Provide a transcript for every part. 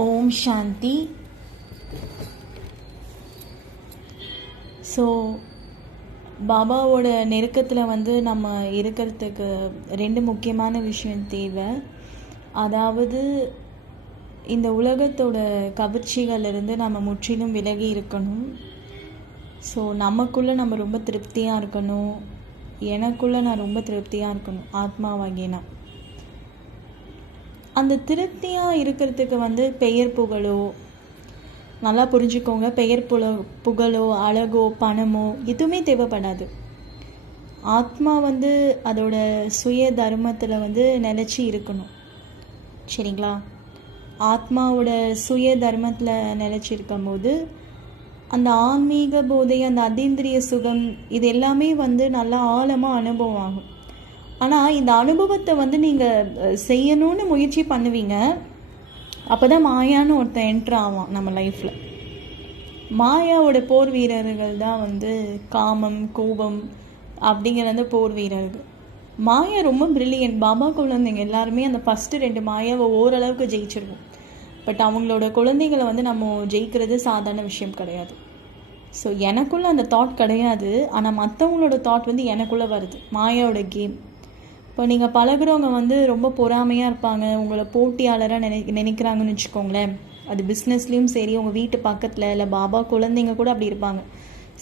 ஓம் சாந்தி. So பாபாவோட நெருக்கத்தில் வந்து நம்ம இருக்கிறதுக்கு ரெண்டு முக்கியமான விஷயம் தேவை. அதாவது இந்த உலகத்தோட கவர்ச்சிகளிலிருந்து நம்ம முற்றிலும் விலகி இருக்கணும். ஸோ நமக்குள்ளே நம்ம ரொம்ப திருப்தியாக இருக்கணும். எனக்குள்ளே நான் ரொம்ப திருப்தியாக இருக்கணும். ஆத்மாவாகினா. அந்த திருப்தியாக இருக்கிறதுக்கு வந்து பெயர் புகழோ நல்லா புரிஞ்சுக்கோங்க. பெயர் புல புகழோ அழகோ பணமோ எதுவுமே தேவைப்படாது. ஆத்மா வந்து அதோட சுய தர்மத்தில் வந்து நிலச்சி இருக்கணும். சரிங்களா? ஆத்மாவோட சுய தர்மத்தில் நிலச்சிருக்கும் இருக்கும்போது அந்த ஆன்மீக போதை அந்த அதீந்திரிய சுகம் இது எல்லாமே வந்து நல்லா ஆழமாக அனுபவம் ஆகும். ஆனால் இந்த அனுபவத்தை வந்து நீங்கள் செய்யணும்னு முயற்சி பண்ணுவீங்க. அப்போ தான் மாயான்னு ஒருத்தன் என்ட்ரு ஆவான் நம்ம லைஃப்பில் மாயாவோட போர் வீரர்கள் தான் வந்து காமம் கோபம் அப்படிங்கிற அந்த போர் வீரர்கள். மாயா ரொம்ப பிரில்லியன்ட் பாபா குழந்தைங்க எல்லாருமே அந்த ஃபஸ்ட்டு ரெண்டு மாயாவை ஓரளவுக்கு ஜெயிச்சிருவோம். பட் அவங்களோட குழந்தைங்களை வந்து நம்ம ஜெயிக்கிறது சாதாரண விஷயம் கிடையாது. ஸோ எனக்குள்ளே அந்த தாட் கிடையாது. ஆனால் மற்றவங்களோட தாட் வந்து எனக்குள்ளே வருது. மாயாவோட கேம் இப்போ நீங்கள் பழகுறவங்க வந்து ரொம்ப பொறாமையாக இருப்பாங்க. உங்களை போட்டியாளராக நினை நினைக்கிறாங்கன்னு வச்சுக்கோங்களேன். அது பிஸ்னஸ்லேயும் சரி உங்கள் வீட்டு பக்கத்தில் இல்லை பாபா குழந்தைங்க கூட அப்படி இருப்பாங்க.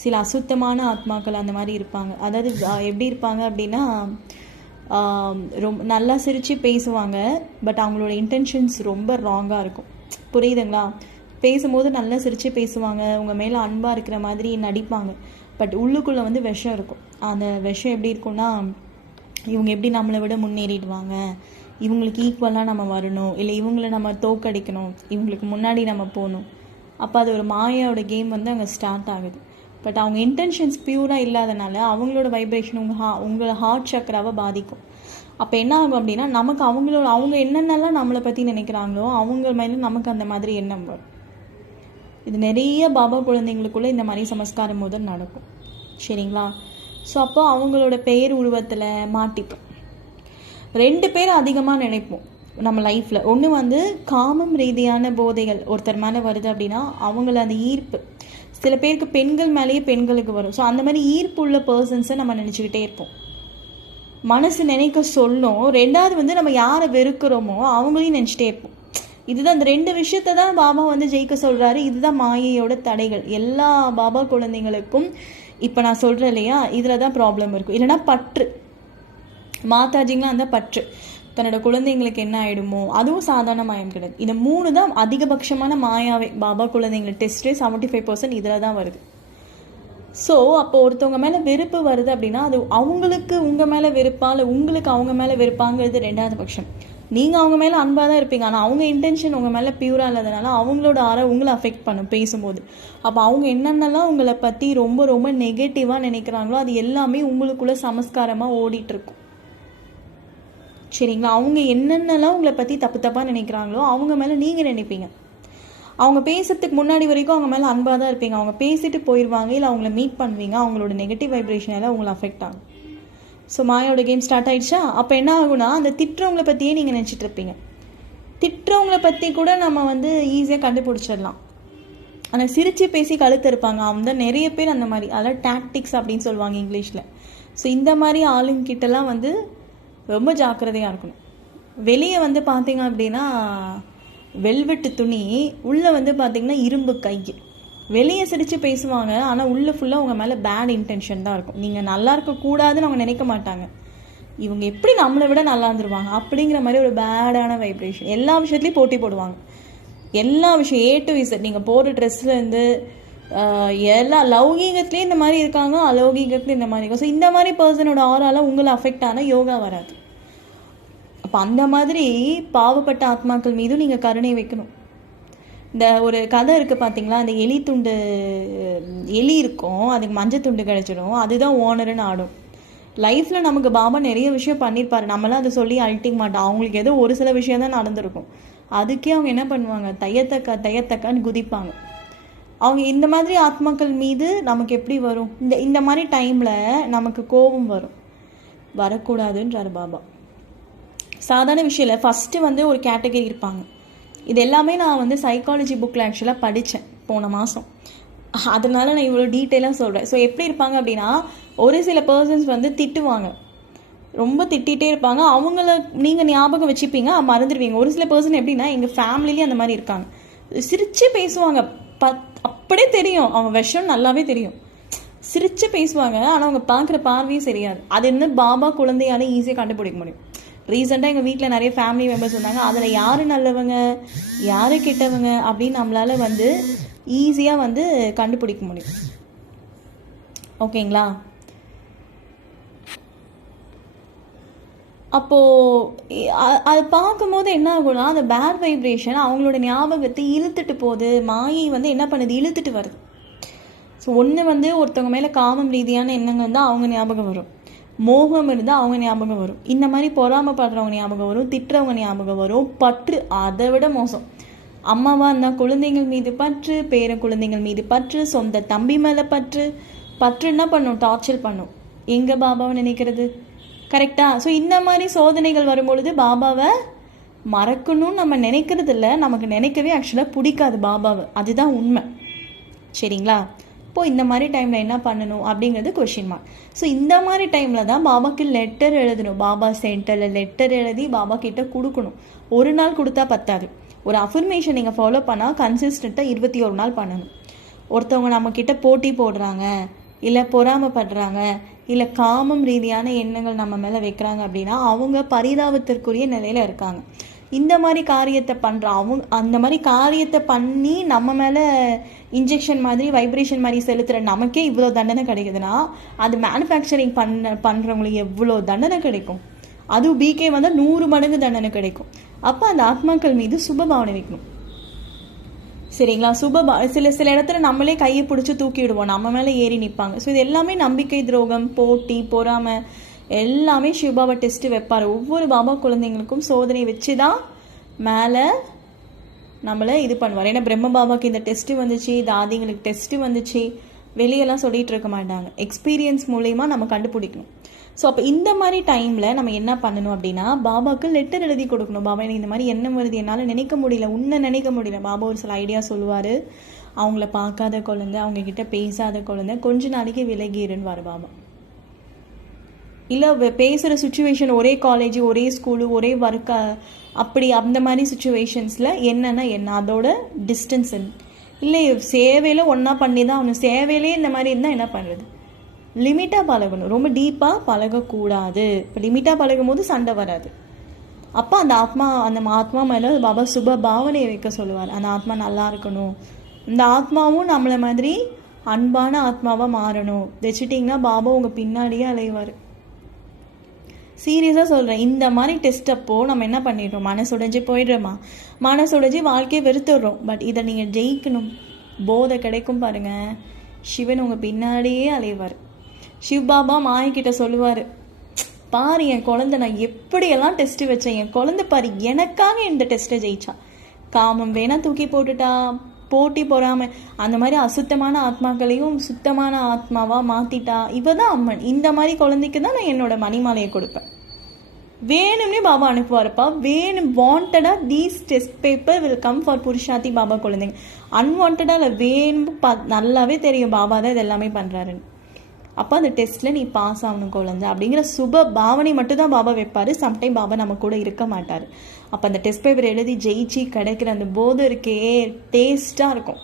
சில அசுத்தமான ஆத்மாக்கள் அந்த மாதிரி இருப்பாங்க. அதாவது எப்படி இருப்பாங்க அப்படின்னா ரொம்ப நல்லா சிரித்து பேசுவாங்க பட் அவங்களோட இன்டென்ஷன்ஸ் ரொம்ப ராங்காக இருக்கும். புரியுதுங்களா? பேசும்போது நல்லா சிரித்து பேசுவாங்க உங்கள் மேலே அன்பாக இருக்கிற மாதிரி நடிப்பாங்க. பட் உள்ளுக்குள்ளே வந்து விஷம் இருக்கும். அந்த விஷம் எப்படி இருக்கும்னா இவங்க எப்படி நம்மளை விட முன்னேறிடுவாங்க? இவங்களுக்கு ஈக்குவலாக நம்ம வரணும். இல்லை இவங்கள நம்ம தோக்கடிக்கணும் இவங்களுக்கு முன்னாடி நம்ம போகணும். அப்போ அது ஒரு மாயாவோட கேம் வந்து அங்கே ஸ்டார்ட் ஆகுது. பட் அவங்க இன்டென்ஷன்ஸ் பியூராக இல்லாதனால அவங்களோட வைப்ரேஷன் உங்கள் ஹா உங்களை ஹார்ட் சக்கராவை பாதிக்கும். அப்போ என்ன ஆகும் அப்படின்னா நமக்கு அவங்களோட அவங்க என்னென்னலாம் நம்மளை பற்றி நினைக்கிறாங்களோ அவங்க மேலே நமக்கு அந்த மாதிரி எண்ணம் வரும். இது நிறைய பாபா குழந்தைங்களுக்குள்ளே இந்த மாதிரி சமஸ்காரம் முதல் நடக்கும். சரிங்களா? ஸோ அப்போ அவங்களோட பெயர் உருவத்தில் மாட்டிப்போம். ரெண்டு பேர் அதிகமாக நினைப்போம் நம்ம லைஃப்பில் ஒன்று வந்து காமம் ரீதியான போதைகள். ஒருத்தர் மேலே வருது அப்படின்னா அவங்கள அந்த ஈர்ப்பு. சில பேருக்கு பெண்கள் மேலேயே பெண்களுக்கு வரும். ஸோ அந்த மாதிரி ஈர்ப்பு உள்ள பர்சன்ஸை நம்ம நினச்சிக்கிட்டே இருப்போம். மனசு நினைக்க சொல்லும். ரெண்டாவது வந்து நம்ம யாரை வெறுக்கிறோமோ அவங்களையும் நினச்சிட்டே இருப்போம். இதுதான் இந்த ரெண்டு விஷயத்தை தான் பாபா வந்து ஜெயிக்க சொல்கிறாரு இதுதான் மாயையோட தடைகள். எல்லா பாபா குழந்தைங்களுக்கும் இப்போ நான் சொல்கிறேன் இல்லையா? இதில் தான் ப்ராப்ளம் இருக்கும் இல்லைன்னா பற்று. மாதாஜிங்களாம் அந்த பற்று. தன்னோட குழந்தைங்களுக்கு என்ன ஆயிடுமோ? அதுவும் சாதாரண மாயம் கிடையாது. இந்த மூணு தான் அதிகபட்சமான மாயாவே. பாபா குழந்தைங்களை டெஸ்ட்டே செவன்ட்டி ஃபைவ் பர்சன்ட் இதில் தான் வருது. ஸோ அப்போ ஒருத்தவங்க மேலே வெறுப்பு வருது அப்படின்னா அது அவங்களுக்கு உங்கள் மேலே வெறுப்பா இல்லை உங்களுக்கு அவங்க மேலே வெறுப்பாங்கிறது ரெண்டாவது பட்சம். நீங்கள் அவங்க மேலே அன்பாக தான் இருப்பீங்க. ஆனால் அவங்க இன்டென்ஷன் உங்கள் மேலே பியூராக இல்லாதனால அவங்களோட ஆற உங்களை அஃபெக்ட் பண்ணும் பேசும்போது. அப்போ அவங்க என்னென்னலாம் உங்களை பற்றி ரொம்ப ரொம்ப நெகட்டிவாக நினைக்கிறாங்களோ அது எல்லாமே உங்களுக்குள்ள சமஸ்காரமாக ஓடிட்டுருக்கும் சரிங்களா? அவங்க என்னென்னலாம் உங்களை பற்றி தப்பு தப்பாக நினைக்கிறாங்களோ அவங்க மேலே நீங்கள் நினைப்பீங்க. அவங்க பேசுறதுக்கு முன்னாடி வரைக்கும் அவங்க மேலே அன்பாக தான் இருப்பீங்க. அவங்க பேசிட்டு போயிடுவாங்க இல்லை அவங்கள மீட் பண்ணுவீங்க அவங்களோட நெகட்டிவ் வைப்ரேஷன் எல்லாம் உங்களை அஃபெக்ட் ஆகும். ஸோ மாயாவோட கேம் ஸ்டார்ட் ஆகிடுச்சா அப்போ என்ன ஆகுனா அந்த திட்டுறவங்கள பற்றியே நீங்கள் நினச்சிட்டு இருப்பீங்க. திட்டுறவங்கள பற்றி கூட நம்ம வந்து ஈஸியாக கண்டுபிடிச்சிடலாம். ஆனால் சிரித்து பேசி கழுத்து இருப்பாங்க அவங்க தான் நிறைய பேர் அந்த மாதிரி அதெல்லாம் டாக்டிக்ஸ் அப்படின்னு சொல்லுவாங்க இங்கிலீஷில். ஸோ இந்த மாதிரி ஆளுங்கிட்டலாம் வந்து ரொம்ப ஜாக்கிரதையாக இருக்கணும். வெளியே வந்து பார்த்தீங்க அப்படின்னா வெல்வெட்டு துணி உள்ளே வந்து பார்த்திங்கன்னா இரும்பு கை. வெளியே சிரித்து பேசுவாங்க. ஆனால் உள்ளே ஃபுல்லாக உங்கள் மேலே பேட் இன்டென்ஷன் தான் இருக்கும். நீங்கள் நல்லா இருக்கக்கூடாதுன்னு அவங்க நினைக்க மாட்டாங்க. இவங்க எப்படி நம்மளை விட நல்லா இருந்துருவாங்க? அப்படிங்கிற மாதிரி ஒரு பேடான வைப்ரேஷன் எல்லா விஷயத்துலையும் போட்டி போடுவாங்க. எல்லா விஷயம் ஏ டு இசட் நீங்கள் போடுற ட்ரெஸ்லேருந்து எல்லா லௌகீகத்துலேயும் இந்த மாதிரி இருக்காங்க அலௌகீகத்துலேயும் இந்த மாதிரி இருக்கும் ஸோ இந்த மாதிரி பர்சனோட ஆறால உங்களை அஃபெக்ட் ஆனால் யோகா வராது. அப்போ அந்த மாதிரி பாவப்பட்ட ஆத்மாக்கள் மீதும் நீங்கள் கருணை வைக்கணும். இந்த ஒரு கதை இருக்குது பார்த்தீங்களா அந்த எலி துண்டு எலி இருக்கும் அதுக்கு மஞ்சள் துண்டு கிடச்சிடும் அதுதான் ஓனருன்னு ஆடும். லைஃப்பில் நமக்கு பாபா நிறைய விஷயம் பண்ணியிருப்பாரு நம்மளாம் அதை சொல்லி அழட்டிக்க மாட்டோம். அவங்களுக்கு ஏதோ ஒரு சில விஷயம் தான் நடந்திருக்கும். அதுக்கே அவங்க என்ன பண்ணுவாங்க? தையத்தக்கா தையத்தக்கான்னு குதிப்பாங்க. அவங்க இந்த மாதிரி ஆத்மாக்கள் மீது நமக்கு எப்படி வரும்? இந்த இந்த மாதிரி டைமில் நமக்கு கோபம் வரும். வரக்கூடாதுன்றார் பாபா. சாதாரண விஷயம் இல்லை. ஃபஸ்ட்டு வந்து ஒரு கேட்டகரி இருப்பாங்க. இது எல்லாமே நான் வந்து சைக்காலஜி புக்கில் ஆக்சுவலாக படித்தேன் போன மாதம் அதனால நான் இவ்வளோ டீட்டெயிலாக சொல்கிறேன் ஸோ எப்படி இருப்பாங்க அப்படின்னா ஒரு சில பர்சன்ஸ் வந்து திட்டுவாங்க. ரொம்ப திட்டிகிட்டே இருப்பாங்க. அவங்கள நீங்கள் ஞாபகம் வச்சுப்பீங்க மறந்துடுவீங்க. ஒரு சில பர்சன் எப்படின்னா எங்கள் ஃபேமிலிலேயே அந்த மாதிரி இருக்காங்க. சிரிச்சு பேசுவாங்க. பத் அப்படியே தெரியும். அவங்க விஷம் நல்லாவே தெரியும். சிரிச்சு பேசுவாங்க. ஆனால் அவங்க பார்க்குற பார்வையும் சரியாது. அது என்ன பாபா குழந்தையால ஈஸியாக கண்டுபிடிக்க முடியும். ரீசெண்டாக எங்கள் வீட்டில் நிறைய ஃபேமிலி மெம்பர்ஸ் வந்தாங்க. அதில் யார் நல்லவங்க யார் கெட்டவங்க அப்படின்னு நம்மளால வந்து ஈஸியாக வந்து கண்டுபிடிக்க முடியும். ஓகேங்களா? அப்போது அது பார்க்கும்போது என்ன ஆகும்னா அந்த பேட் வைப்ரேஷன் அவங்களோட ஞாபகத்தை இழுத்துட்டு போகுது. மாயை வந்து என்ன பண்ணுது? இழுத்துட்டு வருது. ஸோ ஒன்று வந்து ஒருத்தவங்க மேலே காமம் ரீதியான எண்ணங்கள் வந்து அவங்க ஞாபகம் வரும். மோகம் இருந்தால் அவங்க ஞாபகம் வரும். இந்த மாதிரி பொறாமப்படுறவங்க ஞாபகம் வரும் திட்டுறவங்க ஞாபகம் வரும். பற்று அதை விட மோசம். அம்மாவா இருந்தால் குழந்தைகள் மீது பற்று பேர குழந்தைங்கள் மீது பற்று சொந்த தம்பி மேலே பற்று. பற்று என்ன பண்ணும்? டார்ச்சர் பண்ணும். எங்கே பாபாவை நினைக்கிறது? கரெக்டா ஸோ இந்த மாதிரி சோதனைகள் வரும்பொழுது பாபாவை மறக்கணும்னு நம்ம நினைக்கிறது இல்லை நமக்கு நினைக்கவே ஆக்சுவலாக பிடிக்காது பாபாவை. அதுதான் உண்மை. சரிங்களா? இப்போ இந்த மாதிரி டைமில் என்ன பண்ணணும் அப்படிங்கிறது கொஷின் மார்க் ஸோ இந்த மாதிரி டைமில் தான் பாபாக்கு லெட்டர் எழுதணும். பாபா சென்டரில் லெட்டர் எழுதி பாபா கிட்ட கொடுக்கணும். ஒரு நாள் கொடுத்தா பத்தாது. ஒரு அஃபர்மேஷன் நீங்கள் ஃபாலோ பண்ணால் கன்சிஸ்டண்ட்டாக இருபத்தி ஒரு நாள் பண்ணணும். ஒருத்தவங்க நம்மக்கிட்ட போட்டி போடுறாங்க இல்லை பொறாமப்படுறாங்க இல்லை காமம் ரீதியான எண்ணங்கள் நம்ம மேலே வைக்கிறாங்க அப்படின்னா அவங்க பரிதாபத்திற்குரிய நிலையில் இருக்காங்க. இந்த மாதிரி காரியத்தை பண்ணுற அவங்க அந்த மாதிரி காரியத்தை பண்ணி நம்ம மேலே இன்ஜெக்ஷன் மாதிரி வைப்ரேஷன் மாதிரி செலுத்துகிற நமக்கே இவ்வளோ தண்டனை கிடைக்குதுன்னா அது மேனுஃபேக்சரிங் பண்ண பண்ணுறவங்களுக்கு எவ்வளோ தண்டனை கிடைக்கும்? அதுவும் பிகே வந்தால் நூறு மடங்கு தண்டனை கிடைக்கும். அப்போ அந்த ஆத்மாக்கள் மீது சுப பாவனை வைக்கணும். சரிங்களா? சுபபா சில சில இடத்துல நம்மளே கையை பிடிச்சி தூக்கி விடுவோம் நம்ம மேலே ஏறி நிற்பாங்க ஸோ இது எல்லாமே நம்பிக்கை துரோகம் போட்டி பொறாமை எல்லாமே சிவபாபா டெஸ்ட் வைப்பார். ஒவ்வொரு பாபா குழந்தைங்களுக்கும் சோதனை வச்சு தான் மேலே நம்மளை இது பண்ணுவார். ஏன்னா பிரம்ம பாபாக்கு இந்த டெஸ்ட்டு வந்துச்சு தாதிங்களுக்கு டெஸ்ட்டு வந்துச்சு. வெளியெல்லாம் சொல்லிட்டு இருக்க மாட்டாங்க. எக்ஸ்பீரியன்ஸ் மூலயமா நம்ம கண்டுபிடிக்கணும். ஸோ அப்போ இந்த மாதிரி டைமில் நம்ம என்ன பண்ணணும் அப்படின்னா பாபாவுக்கு லெட்டர் எழுதி கொடுக்கணும். பாபா எனக்கு இந்த மாதிரி என்ன வருது. என்னால் நினைக்க முடியல. உன்னை நினைக்க முடியல. பாபா ஒரு சில ஐடியா சொல்லுவார். அவங்கள பார்க்காத குழந்தை அவங்க கிட்ட பேசாத குழந்தை கொஞ்ச நாளைக்கு விலகிடுன்னு பாபா. இல்லை பேசுகிற சுச்சுவேஷன் ஒரே காலேஜ் ஒரே ஸ்கூலு ஒரே ஒர்க் அப்படி அந்த மாதிரி சுச்சுவேஷன்ஸில் என்னென்னா என்ன? அதோட டிஸ்டன்ஸ் இல்லை சேவையில் ஒன்றா பண்ணி தான் அவனு சேவையிலே இந்த மாதிரி இருந்தால் என்ன பண்ணுறது லிமிட்டாக பழகணும். ரொம்ப டீப்பாக பழகக்கூடாது. இப்போ லிமிட்டாக பழகும் போது சண்டை வராது. அப்போ அந்த ஆத்மா அந்த ஆத்மா மேலே பாபா சுப பாவனையை வைக்க சொல்லுவார். அந்த ஆத்மா நல்லா இருக்கணும். இந்த ஆத்மாவும் நம்மளை மாதிரி அன்பான ஆத்மாவாக மாறணும். வச்சுட்டிங்கன்னா பாபா உங்கள் பின்னாடியே அலைவார். சீரியஸாக சொல்கிறேன் இந்த மாதிரி டெஸ்ட் அப்போ நம்ம என்ன பண்ணிடுறோம்? மனசுடைஞ்சு போயிடுறோமா? மனசுடைஞ்சு வாழ்க்கையை வெறுத்துடுறோம். பட் இதை நீங்கள் ஜெயிக்கணும். போதை கிடைக்கும் பாருங்கள் சிவன் உங்கள் பின்னாடியே அலைவார். சிவபாபா மாயக்கிட்ட சொல்லுவார் பாரு என் குழந்தை நான் எப்படியெல்லாம் டெஸ்ட்டு வச்சேன்? என் குழந்தை பாரு எனக்காக இந்த டெஸ்ட்டை ஜெயிச்சா. காமம் வேணால் தூக்கி போட்டுட்டா. போட்டி போறாம அந்த மாதிரி அசுத்தமான ஆத்மாக்களையும் சுத்தமான ஆத்மாவாக மாற்றிட்டா இவ தான் அம்மன். இந்த மாதிரி குழந்தைக்கு தான் நான் என்னோட மணிமாலையை கொடுப்பேன். வேணும்னே பாபா அனுப்புவாருப்பா. வேணும் வாண்டடாக these test paper will come for புருஷாத்தி Baba குழந்தைங்க. அன்வான்டாக இல்லை வேணும் பா நல்லாவே தெரியும். பாபா தான் இது எல்லாமே பண்ணுறாருன்னு அப்போ அந்த டெஸ்ட்டில் நீ பாஸ் ஆகணும் குழந்தை. அப்படிங்கிற சுப பாவனை மட்டும் தான் பாபா வைப்பார். சம்டைம் பாபா நம்ம கூட இருக்க மாட்டார். அப்போ அந்த டெஸ்ட் பேப்பர் எழுதி ஜெயிச்சு கிடைக்கிற அந்த போதை இருக்கே டேஸ்ட்டாக இருக்கும்.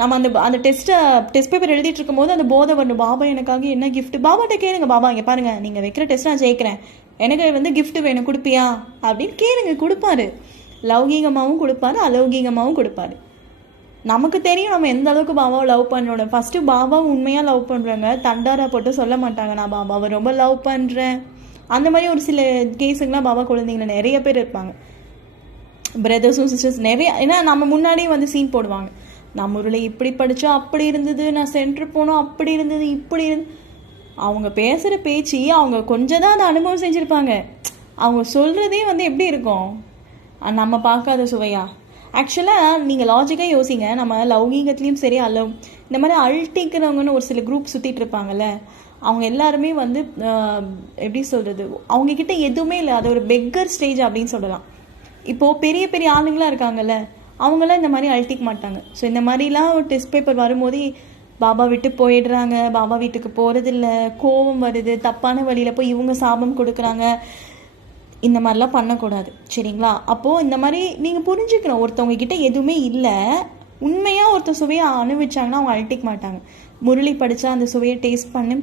நம்ம அந்த அந்த டெஸ்ட்டை டெஸ்ட் பேப்பர் எழுதிட்டு இருக்கும்போது அந்த போதை வரணும். பாபா எனக்காக என்ன கிஃப்ட் பாபாட்ட கேளுங்க பாபா. இங்கே பாருங்கள் நீங்கள் வைக்கிற டெஸ்ட் நான் ஜெயிக்கிறேன். எனக்கு வந்து கிஃப்ட் வேணும் கொடுப்பியா? அப்படின்னு கேளுங்க கொடுப்பாரு. லௌகீகமாகவும் கொடுப்பாரு அலௌகீகமாகவும் கொடுப்பாரு. நமக்கு தெரியும் நம்ம எந்த அளவுக்கு பாபாவை லவ் பண்ணணும் ஃபஸ்ட்டு பாபாவை உண்மையாக லவ் பண்ணுறாங்க தண்டாரா போட்டு சொல்ல மாட்டாங்க நான் பாபாவை ரொம்ப லவ் பண்ணுறேன் அந்த மாதிரி ஒரு சில கேஸுங்கெலாம் பாபா குழந்தைங்கள நிறைய பேர் இருப்பாங்க. பிரதர்ஸும் சிஸ்டர்ஸ் நிறைய ஏன்னா நம்ம முன்னாடியே வந்து சீன் போடுவாங்க. நம்ம ஊரில் இப்படி படித்தா அப்படி இருந்தது நான் சென்டர் போனோம் அப்படி இருந்தது இப்படி இருந்து அவங்க பேசுகிற பேச்சு அவங்க கொஞ்சம் தான் அதை அனுபவம் செஞ்சுருப்பாங்க. அவங்க சொல்கிறதே வந்து எப்படி இருக்கும்? நம்ம பார்க்காத சுவையா? ஆக்சுவலாக நீங்கள் லாஜிக்காக யோசிங்க. நம்ம லௌகீகத்துலேயும் சரி அல்ல இந்த மாதிரி அழட்டிக்கிறவங்கன்னு ஒரு சில குரூப் சுற்றிட்டு இருப்பாங்கல்ல அவங்க எல்லாருமே வந்து எப்படி சொல்கிறது அவங்கக்கிட்ட எதுவுமே இல்லை. அது ஒரு பெக்கர் ஸ்டேஜ் அப்படின்னு சொல்லலாம். இப்போது பெரிய பெரிய ஆளுங்களாம் இருக்காங்கல்ல அவங்களாம் இந்த மாதிரி அழட்டிக்க மாட்டாங்க. ஸோ இந்த மாதிரிலாம் டெஸ்ட் பேப்பர் வரும்போதே பாபா விட்டு போயிடுறாங்க. பாபா வீட்டுக்கு போகிறதில்ல கோபம் வருது. தப்பான வழியில் போய் இவங்க சாபம் கொடுக்குறாங்க. இந்த மாதிரிலாம் பண்ணக்கூடாது. சரிங்களா? அப்போது இந்த மாதிரி நீங்கள் புரிஞ்சுக்கணும். ஒருத்தவங்க கிட்ட எதுவுமே இல்லை. உண்மையாக ஒருத்தர் சுவையை அனுபவிச்சாங்கன்னா அவங்க அழட்டிக்க மாட்டாங்க. முரளி படித்தா அந்த சுவையை டேஸ்ட் பண்ணி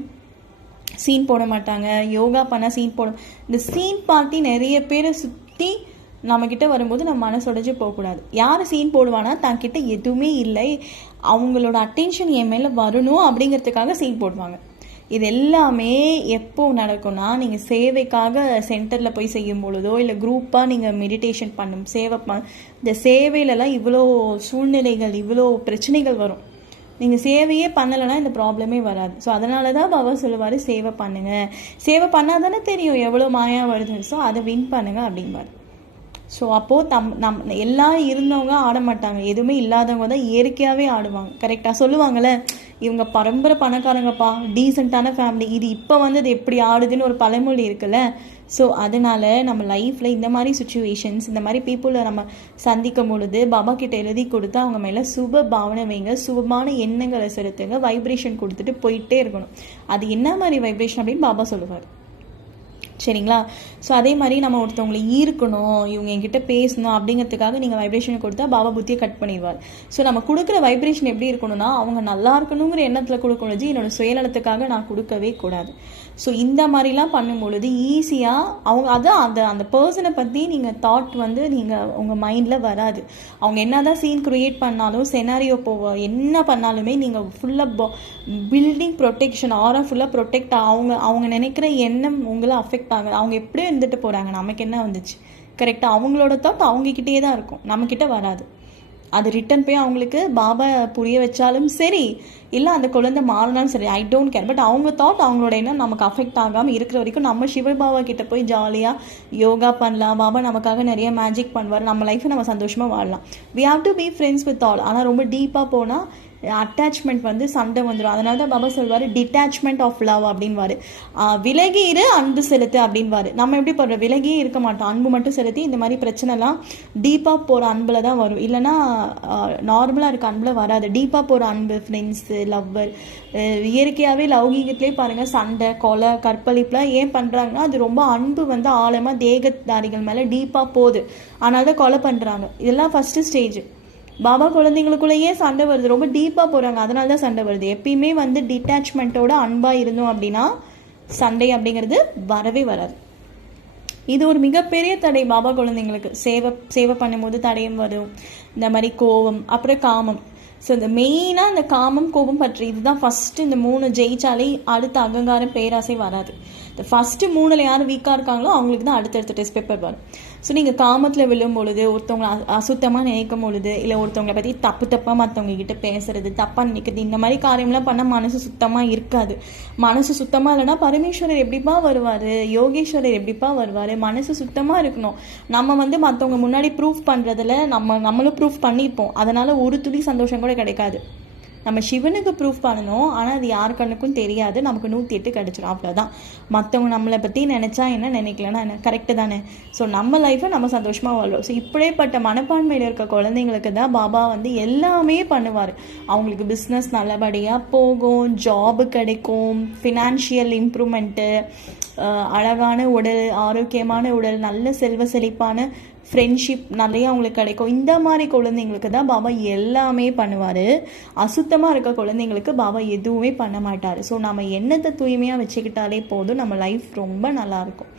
சீன் போட மாட்டாங்க. யோகா பண்ணால் சீன் போட இந்த சீன் பார்ட்டி நிறைய பேரை சுற்றி நம்மக்கிட்ட வரும்போது நம்ம மனசுடைஞ்சு போகக்கூடாது. யார் சீன் போடுவானா? தான் கிட்ட எதுவுமே இல்லை. அவங்களோட அட்டென்ஷன் என் மேலே வரணும் அப்படிங்கிறதுக்காக சீன் போடுவாங்க. இது எல்லாமே எப்போ நடக்கும்னா நீங்கள் சேவைக்காக சென்டரில் போய் செய்யும் பொழுதோ இல்லை குரூப்பாக நீங்கள் மெடிடேஷன் பண்ணும் சேவை ப இந்த சேவையிலலாம் இவ்வளோ சூழ்நிலைகள் இவ்வளோ பிரச்சனைகள் வரும். நீங்கள் சேவையே பண்ணலைன்னா இந்த ப்ராப்ளமே வராது. ஸோ அதனால தான் பாபா சொல்லுவார் சேவை பண்ணுங்கள் சேவை பண்ணால் தானே தெரியும் எவ்வளோ மாயா வருதுன்னு. ஸோ அதை வின் பண்ணுங்க அப்படிம்பாரு. ஸோ அப்போது தம் நம் எல்லாம் இருந்தவங்க ஆட மாட்டாங்க எதுவுமே இல்லாதவங்க தான் இயற்கையாகவே ஆடுவாங்க. கரெக்டாக சொல்லுவாங்கள்ல இவங்க பரம்பரை பணக்காரங்கப்பா டீசெண்டான ஃபேமிலி இது இப்போ வந்து அது எப்படி ஆடுதுன்னு ஒரு பழமொழி இருக்குல்ல? ஸோ அதனால நம்ம லைஃப்பில் இந்த மாதிரி சுச்சுவேஷன்ஸ் இந்த மாதிரி பீப்புளை நம்ம சந்திக்கும் பொழுது பாபா கிட்ட எழுதி கொடுத்து அவங்க மேலே சுப பாவனை வைங்க சுபமான எண்ணங்களை செலுத்துங்க வைப்ரேஷன் கொடுத்துட்டு போயிட்டே இருக்கணும். அது என்ன மாதிரி வைப்ரேஷன் அப்படின்னு பாபா சொல்லுவார். சரிங்களா? ஸோ அதே மாதிரி நம்ம ஒருத்தவங்களை ஈர்க்கணும் இவங்க என்கிட்ட பேசணும் அப்படிங்கிறதுக்காக நீங்கள் வைப்ரேஷன் கொடுத்தா பாபா புத்தியை கட் பண்ணிடுவார். ஸோ நம்ம கொடுக்குற வைப்ரேஷன் எப்படி இருக்கணும்னா அவங்க நல்லா இருக்கணுங்கிற எண்ணத்தில் கொடுக்கணும் என்னோட சுயநலத்துக்காக நான் கொடுக்கவே கூடாது. ஸோ இந்த மாதிரிலாம் பண்ணும் பொழுது ஈஸியாக அவங்க அதான் அந்த அந்த பர்சனை பற்றி நீங்கள் தாட் வந்து நீங்கள் உங்கள் மைண்டில் வராது. அவங்க என்ன தான் சீன் க்ரியேட் பண்ணாலும் செனாரியோ போவ என்ன பண்ணாலுமே நீங்கள் ஃபுல்லாக பில்டிங் ப்ரொடெக்ஷன் ஆரா ஃபுல்லாக ப்ரொடெக்ட் அவங்க அவங்க நினைக்கிற எண்ணம் உங்களை அஃபெக்ட் ஆகுது. அவங்க எப்படியும் இருந்துட்டு போகிறாங்க நமக்கு என்ன வந்துச்சு? கரெக்டாக அவங்களோட தாட் அவங்கக்கிட்டே தான் இருக்கும். நம்மக்கிட்ட வராது. அது ரிட்டன் போய் அவங்களுக்கு பாபா புரிய வச்சாலும் சரி இல்லை அந்த குழந்தை மாறினாலும் சரி ஐ டோன்ட் கேர் பட் அவங்க தாட் அவங்களோட எண்ணம் நமக்கு அஃபெக்ட் ஆகாமல் இருக்கிற வரைக்கும் நம்ம சிவபாபா கிட்ட போய் ஜாலியாக யோகா பண்ணலாம். பாபா நமக்காக நிறைய மேஜிக் பண்ணுவார். நம்ம லைஃப்பை நம்ம சந்தோஷமாக வாழலாம். We have to be friends with all ஆனால் ரொம்ப டீப்பாக போனால் அட்டாச்மெண்ட் வந்து சண்டை வந்துடும் அதனால தான் பாபா சொல்வார் டிட்டாச்மெண்ட் ஆஃப் லவ் அப்படின்வாரு விலகி இரு அன்பு செலுத்து அப்படின்வாரு நம்ம எப்படி போடுற விலகியே இருக்க மாட்டோம். அன்பு மட்டும் செலுத்தி இந்த மாதிரி பிரச்சனைலாம் டீப்பாக போகிற அன்பில் தான் வரும். இல்லைனா நார்மலாக இருக்க அன்பில் வராது. டீப்பாக போகிற அன்பு ஃப்ரெண்ட்ஸு லவ்வர் இயற்கையாகவே லௌகீகத்திலே பாருங்கள் சண்டை கொலை கற்பழிப்புலாம் ஏன் பண்ணுறாங்கன்னா அது ரொம்ப அன்பு வந்து ஆழமாக தேகதாரிகள் மேலே டீப்பாக போகுது. அதனால தான் கொலை பண்ணுறாங்க இதெல்லாம் ஃபஸ்ட்டு ஸ்டேஜ் பாபா குழந்தைங்களுக்குள்ளேயே சண்டை வருது. ரொம்ப டீப்பாக போகிறாங்க அதனால தான் சண்டை வருது. எப்பயுமே வந்து டிட்டாச்மெண்ட்டோட அன்பாக இருந்தோம் அப்படின்னா சண்டை அப்படிங்கிறது வரவே வராது. இது ஒரு மிகப்பெரிய தடை பாபா குழந்தைங்களுக்கு. சேவை சேவை பண்ணும்போது தடையும் வரும். இந்த மாதிரி கோவம் அப்புறம் காமம். ஸோ இந்த மெயினாக இந்த காமம் கோபம் பற்றி இதுதான் ஃபஸ்ட்டு இந்த மூணு ஜெயிச்சாலே அடுத்த அகங்காரம் பேராசை வராது. ஃபஸ்ட்டு மூணில் யார் வீக்காக இருக்காங்களோ அவங்களுக்கு தான் அடுத்தடுத்த டெஸ்ட் பேப்பர் வரும். ஸோ நீங்கள் காமத்தில் விழும் பொழுது ஒருத்தவங்களை அசுத்தமாக நினைக்கும் பொழுது இல்லை ஒருத்தவங்களை பற்றி தப்பு தப்பாக மற்றவங்க கிட்ட பேசுறது தப்பாக நினைக்கிறது இந்த மாதிரி காரியம்லாம் பண்ணால் மனசு சுத்தமாக இருக்காது. மனசு சுத்தமாக இல்லைன்னா பரமேஸ்வரர் எப்படிப்பா வருவார்? யோகேஸ்வரர் எப்படிப்பா வருவார்? மனசு சுத்தமாக இருக்கணும். நம்ம வந்து மற்றவங்க முன்னாடி ப்ரூஃப் பண்ணுறதுல நம்ம நம்மளும் ப்ரூஃப் பண்ணியிருப்போம் அதனால் ஒரு துளி சந்தோஷம் கூட கிடைக்காது. நம்ம சிவனுக்கு ப்ரூஃப் பண்ணணும். ஆனால் அது யார் கண்ணுக்கும் தெரியாது. நமக்கு நூற்றி எட்டு கிடச்சிடும் அவ்வளோதான் மற்றவங்க நம்மளை பற்றி நினச்சா என்ன நினைக்கலன்னா என்ன? கரெக்டு தானே. ஸோ நம்ம லைஃப்பை நம்ம சந்தோஷமாக வாழ்வோம் ஸோ இப்படிப்பட்ட மனப்பான்மையில் இருக்க குழந்தைங்களுக்கு தான் பாபா வந்து எல்லாமே பண்ணுவார். அவங்களுக்கு பிஸ்னஸ் நல்லபடியாக போகும். ஜாபு கிடைக்கும். ஃபினான்ஷியல் இம்ப்ரூவ்மெண்ட்டு அழகான உடல் ஆரோக்கியமான உடல் நல்ல செல்வ செழிப்பான ஃப்ரெண்ட்ஷிப் நிறைய அவங்களுக்கு கிடைக்கும். இந்த மாதிரி குழந்தைங்களுக்கு தான் பாபா எல்லாமே பண்ணுவார். அசுத்தமாக இருக்க குழந்தைங்களுக்கு பாபா எதுவுமே பண்ண மாட்டார். ஸோ நம்ம எண்ணத்தை தூய்மையாக வச்சுக்கிட்டாலே போதும். நம்ம லைஃப் ரொம்ப நல்லாயிருக்கும்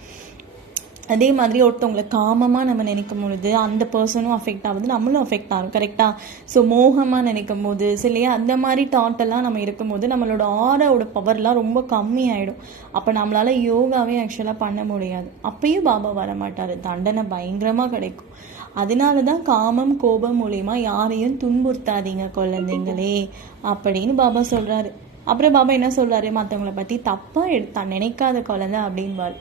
அதே மாதிரி ஒருத்தவங்களை காமமாக நம்ம நினைக்கும் பொழுது அந்த பர்சனும் அஃபெக்ட் ஆகுது நம்மளும் அஃபெக்ட் ஆகும் கரெக்டாக ஸோ மோகமாக நினைக்கும் போது சிலையா அந்த மாதிரி தாட்டெல்லாம் நம்ம இருக்கும்போது நம்மளோட ஆரோட பவர்லாம் ரொம்ப கம்மி ஆகிடும் அப்போ நம்மளால் யோகாவே ஆக்சுவலாக பண்ண முடியாது. அப்பயும் பாபா வர மாட்டார் தண்டனை பயங்கரமாக கிடைக்கும். அதனால தான் காமம் கோபம் மூலிமா யாரையும் துன்புறுத்தாதீங்க குழந்தைங்களே அப்படின்னு பாபா சொல்கிறாரு அப்புறம் பாபா என்ன சொல்கிறாரு மற்றவங்கள பற்றி தப்பாக எடுத்தா நினைக்காத குழந்தை அப்படின்பாரு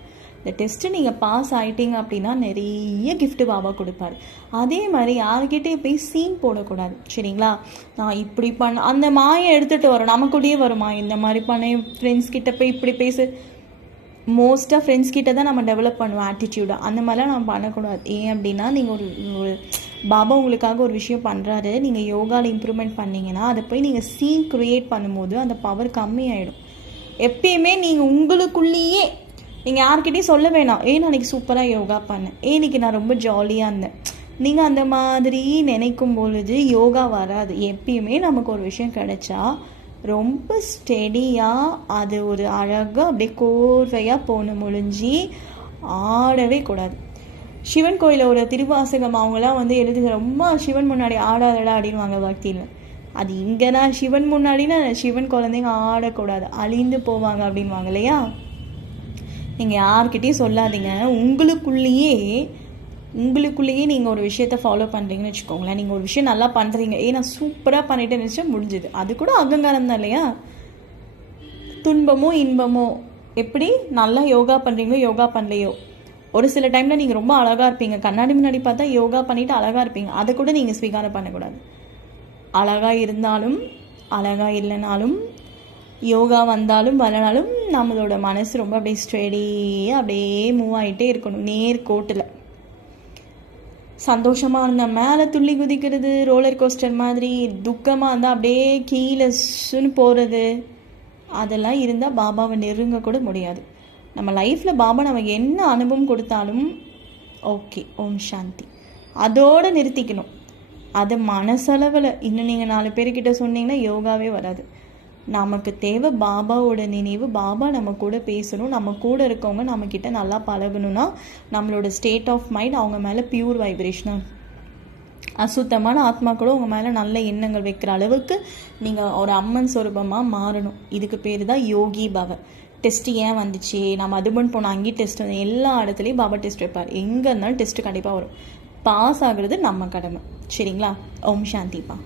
இந்த டெஸ்ட்டு நீங்கள் பாஸ் ஆகிட்டீங்க அப்படின்னா நிறைய கிஃப்ட் பாபா கொடுப்பாரு. அதே மாதிரி யார்கிட்டே போய் சீன் போடக்கூடாது. சரிங்களா? நான் இப்படி பண்ண அந்த மாயை எடுத்துகிட்டு வரும். நமக்குள்ளேயே வருமா? இந்த மாதிரி பண்ண ஃப்ரெண்ட்ஸ் கிட்ட போய் இப்படி பேசு. மோஸ்ட்டாக ஃப்ரெண்ட்ஸ் கிட்ட தான் நம்ம டெவலப் பண்ணுவோம் ஆட்டிடியூடை அந்த மாதிரிலாம் நம்ம பண்ணக்கூடாது. ஏன் அப்படின்னா நீங்கள் ஒரு ஒரு பாபா உங்களுக்காக ஒரு விஷயம் பண்ணுறாரு நீங்கள் யோகாவில் இம்ப்ரூவ்மெண்ட் பண்ணிங்கன்னா அதை போய் நீங்கள் சீன் க்ரியேட் பண்ணும்போது அந்த பவர் கம்மியாயிடும். எப்பயுமே நீங்கள் உங்களுக்குள்ளேயே நீங்கள் யார்கிட்டையும் சொல்ல வேணாம். ஏன் அன்றைக்கி சூப்பராக யோகா பண்ணேன். ஏன் இன்னைக்கு நான் ரொம்ப ஜாலியாக இருந்தேன். நீங்கள் அந்த மாதிரி நினைக்கும் பொழுது யோகா வராது. எப்பயுமே நமக்கு ஒரு விஷயம் கிடைச்சா ரொம்ப ஸ்டெடியாக அது ஒரு அழகாக அப்படியே கோர்வையாக போன முடிஞ்சு ஆடவே கூடாது. சிவன் கோயிலில் ஒரு திருவாசகம் அவங்களாம் வந்து எழுதுகிற ரொம்ப சிவன் முன்னாடி ஆடாதடா அப்படின்வாங்க பக்தியில். அது இங்கே நான் சிவன் முன்னாடினா சிவன் குழந்தைங்க ஆடக்கூடாது. அழிந்து போவாங்க அப்படின்வாங்க இல்லையா? நீங்கள் யார்கிட்டையும் சொல்லாதீங்க. உங்களுக்குள்ளேயே உங்களுக்குள்ளேயே நீங்கள் ஒரு விஷயத்த ஃபாலோ பண்ணுறீங்கன்னு வச்சுக்கோங்களேன். நீங்கள் ஒரு விஷயம் நல்லா பண்ணுறீங்க ஏ நான் சூப்பராக பண்ணிட்டேன்னு நினச்சா முடிஞ்சுது. அது கூட அகங்காரம் தான் இல்லையா? துன்பமோ இன்பமோ எப்படி நல்லா யோகா பண்ணுறீங்களோ யோகா பண்ணலையோ. ஒரு சில டைமில் நீங்கள் ரொம்ப அழகாக இருப்பீங்க. கண்ணாடி முன்னாடி பார்த்தா யோகா பண்ணிவிட்டு அழகாக இருப்பீங்க. அதை கூட நீங்கள் ஸ்வீகாரம் பண்ணக்கூடாது. அழகாக இருந்தாலும் அழகாக இல்லைனாலும் யோகா வந்தாலும் வரனாலும் நம்மளோட மனசு ரொம்ப அப்படியே ஸ்டெடியாக அப்படியே மூவ் ஆகிட்டே இருக்கணும் நேர் கோட்டில். சந்தோஷமாக இருந்தால் மேலே துள்ளி குதிக்கிறது ரோலர் கோஸ்டர் மாதிரி துக்கமாக இருந்தால் அப்படியே கீழே சுன்னு போகிறது அதெல்லாம் இருந்தால் பாபாவை நெருங்க கூட முடியாது. நம்ம லைஃப்பில் பாபா நமக்கு என்ன அனுபவம் கொடுத்தாலும் ஓகே ஓம் சாந்தி. அதோடு நிறுத்திக்கணும். அது மனசளவில் இன்னும் நீங்கள் நாலு பேர்கிட்ட சொன்னீங்கன்னா யோகாவே வராது. நமக்கு தேவை பாபாவோட நினைவு பாபா நம்ம கூட பேசணும். நம்ம கூட இருக்கவங்க நம்மக்கிட்ட நல்லா பழகணும்னா நம்மளோட ஸ்டேட் ஆஃப் மைண்ட் அவங்க மேலே பியூர் வைப்ரேஷனாக அசுத்தமான ஆத்மாக்களும் உங்கள் மேலே நல்ல எண்ணங்கள் வைக்கிற அளவுக்கு நீங்கள் ஒரு அம்மன் சொரூபமாக மாறணும். இதுக்கு பேர் தான் யோகி பவ. டெஸ்ட் ஏன் வந்துச்சு? நம்ம அதுபன் போன அங்கேயும் டெஸ்ட் வந்து எல்லா இடத்துலையும் பாபா டெஸ்ட் வைப்பார். எங்கே இருந்தாலும் டெஸ்ட் கண்டிப்பாக வரும். பாஸ் ஆகுறது நம்ம கடமை. சரிங்களா? ஓம் சாந்திப்பா